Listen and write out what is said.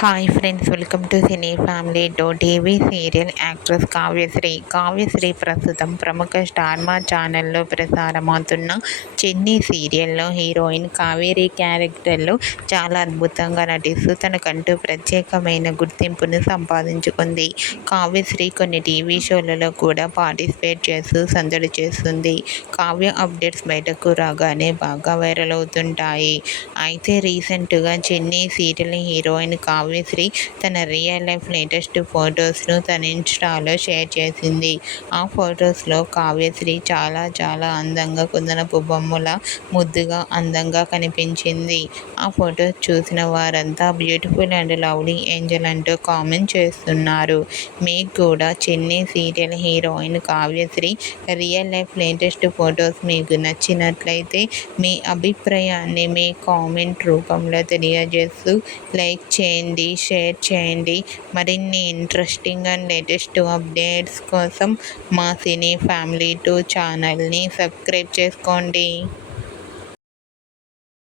Hi friends, welcome to cine family two. TV serial actress Kavyasri ప్రస్తుతం ప్రముఖ star మా ఛానల్లో ప్రసారమవుతున్న చెన్నీ సీరియల్లో హీరోయిన్ కావేరి క్యారెక్టర్లో చాలా అద్భుతంగా నటిస్తూ తనకంటూ ప్రత్యేకమైన గుర్తింపును సంపాదించుకుంది. కావ్యశ్రీ కొన్ని టీవీ షోలలో కూడా పార్టిసిపేట్ చేస్తూ సందడి చేస్తుంది. కావ్య అప్డేట్స్ బయటకు రాగానే బాగా వైరల్ అవుతుంటాయి. అయితే రీసెంట్గా చెన్నీ సీరియల్ హీరోయిన్ కావ్యశ్రీ తన రియల్ లైఫ్ లేటెస్ట్ ఫొటోస్ను తన ఇన్స్టాలో షేర్ చేసింది. ఆ ఫొటోస్లో కావ్యశ్రీ చాలా చాలా అందంగా కుందనపు బొమ్మల ముద్దుగా అందంగా కనిపించింది. ఆ ఫొటోస్ చూసిన వారంతా బ్యూటిఫుల్ అండ్ లవ్లీ ఏంజల్ అంటూ కామెంట్ చేస్తున్నారు. మీకు కూడా చెన్నీ serial heroine Kavyasri real life latest photos మీకు నచ్చినట్లయితే మీ అభిప్రాయాన్ని మీ కామెంట్ రూపంలో తెలియజేస్తూ లైక్ చేయండి, షేర్ చేయండి. మరిన్ని ఇంట్రెస్టింగ్ అండ్ లేటెస్ట్ అప్డేట్స్ కోసం మా సినీ ఫ్యామిలీ 2 ఛానల్ని సబ్స్క్రైబ్ చేసుకోండి.